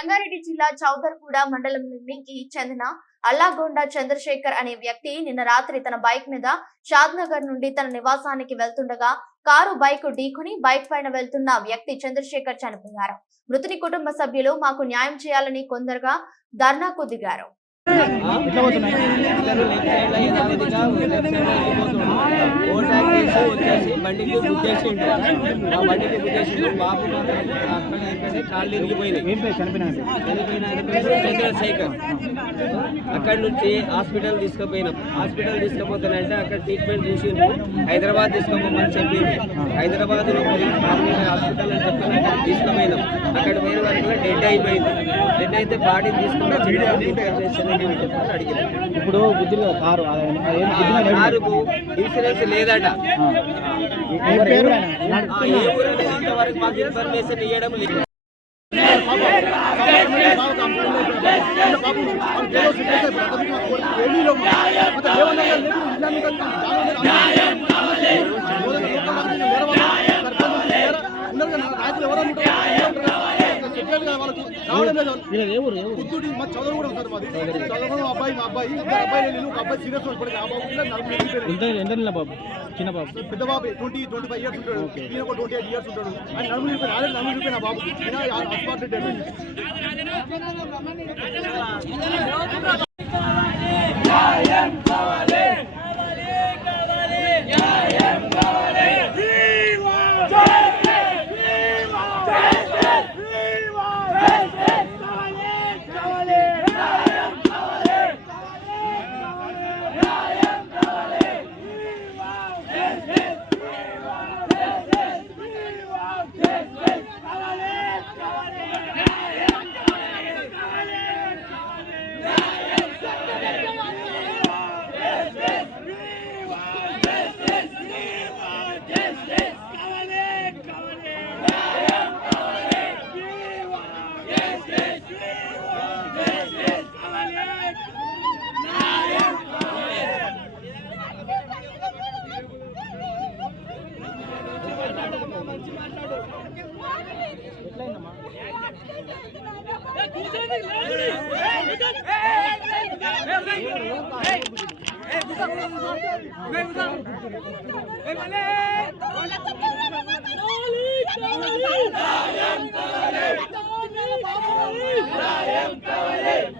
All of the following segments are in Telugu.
రంగారెడ్డి జిల్లా చౌదర్గూడ మండలంకి చెందిన అల్లాగొండ చంద్రశేఖర్ అనే వ్యక్తి నిన్న రాత్రి తన బైక్ మీద షాద్ నగర్ నుండి తన నివాసానికి వెళ్తుండగా కారు బైక్ ఢీకొని బైక్ పైన వెళ్తున్న వ్యక్తి చంద్రశేఖర్ చనిపోయారు. మృతుని కుటుంబ సభ్యులు మాకు న్యాయం చేయాలని కొందరుగా ధర్నాకు దిగారు. ఇట్లా పోతున్నాయి చేసి వచ్చేసి బండికి గుద్దేసిండు ఆ బండికి గుద్దేసిండు బాబు అక్కడ ఇక్కడే కాళ్ళు ఇరిగిపోయినాయి చంద్రశేఖర్ అక్కడ నుంచి హాస్పిటల్ తీసుకుపోయినాం. హాస్పిటల్ తీసుకుపోతానంటే అక్కడ ట్రీట్మెంట్ చూసిండు హైదరాబాద్ తీసుకోమని చెప్పింది హైదరాబాద్ హాస్పిటల్ అని అక్కడ తీసుకుపోయినాం అక్కడ పోయిన వరకు డెడ్ అయిపోయింది డెడ్ అయితే బాడీ తీసుకుని ఇప్పుడు గుద్దురు కదా కారు. కారుకు ఇన్సూరెన్స్ లేదట. ఇంతవరకు మాకు ఇన్ఫర్మేషన్ ఇవ్వడం లేదు. పుత్తూరు మా చదువు కూడా ఉంటుంది మాది. చదువు అబ్బాయి మా అబ్బాయి ఇద్దరు అబ్బాయి నేను ఒక అబ్బాయి సీరియస్ ఆ బాబు. ఎంత ఎంత బాబు? చిన్న బాబు? పెద్ద బాబు ట్వంటీ ట్వంటీ ఫైవ్ ఇయర్స్ ఉంటాడు. ఈయన ఒక ట్వంటీ ఎయిట్ ఇయర్స్ ఉంటాడు. ఆయన నలుగురు బాబుకి ఈయన హాస్పిటల్ డెడ్ అయింది. చిన్న బాబా ఎంత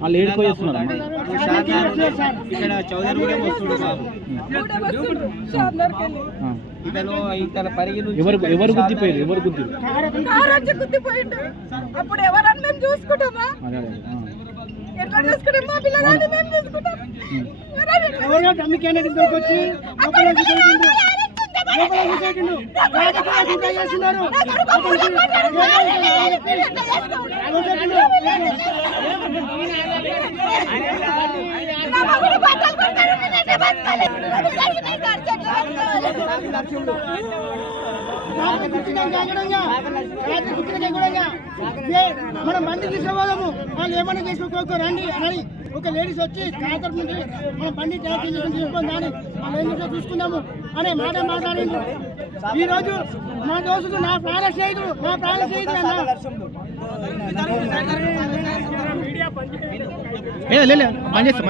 వాళ్ళు ఏడుకో చేస్తున్నారు. ఇక్కడ చౌదరి బాబు. ఇతను ఇతను ఎవరు ఎవరు గుద్దిపోయారు? ఎవరు గుద్దిరు? గుద్దిపోయిండు. అప్పుడు ఎవరన్నా మేము చూసుకుంటామా? అదే అదే ఆ. ఎట్లా చూసుకుంటాం? మా పిల్లగాడిని మేము చూసుకుంటాం. మనం బండి తీసుకోవాలము వాళ్ళు ఏమైనా చేసుకోక రండి అని ఒక లేడీస్ వచ్చి కాకర్ నుండి మన బండి ట్యాక్సీ చేసుకుని తీసుకొని దాని వాళ్ళు ఏం చూసుకుందాము అనే మాట మాట్లాడిండు ఈ రోజు మా దోస్తులు నా ప్రాణ స్నేహితుడు నా ప్రాణ స్నేహితుడు అన్న. ఏ, లే, లే, పని చేస్తాం.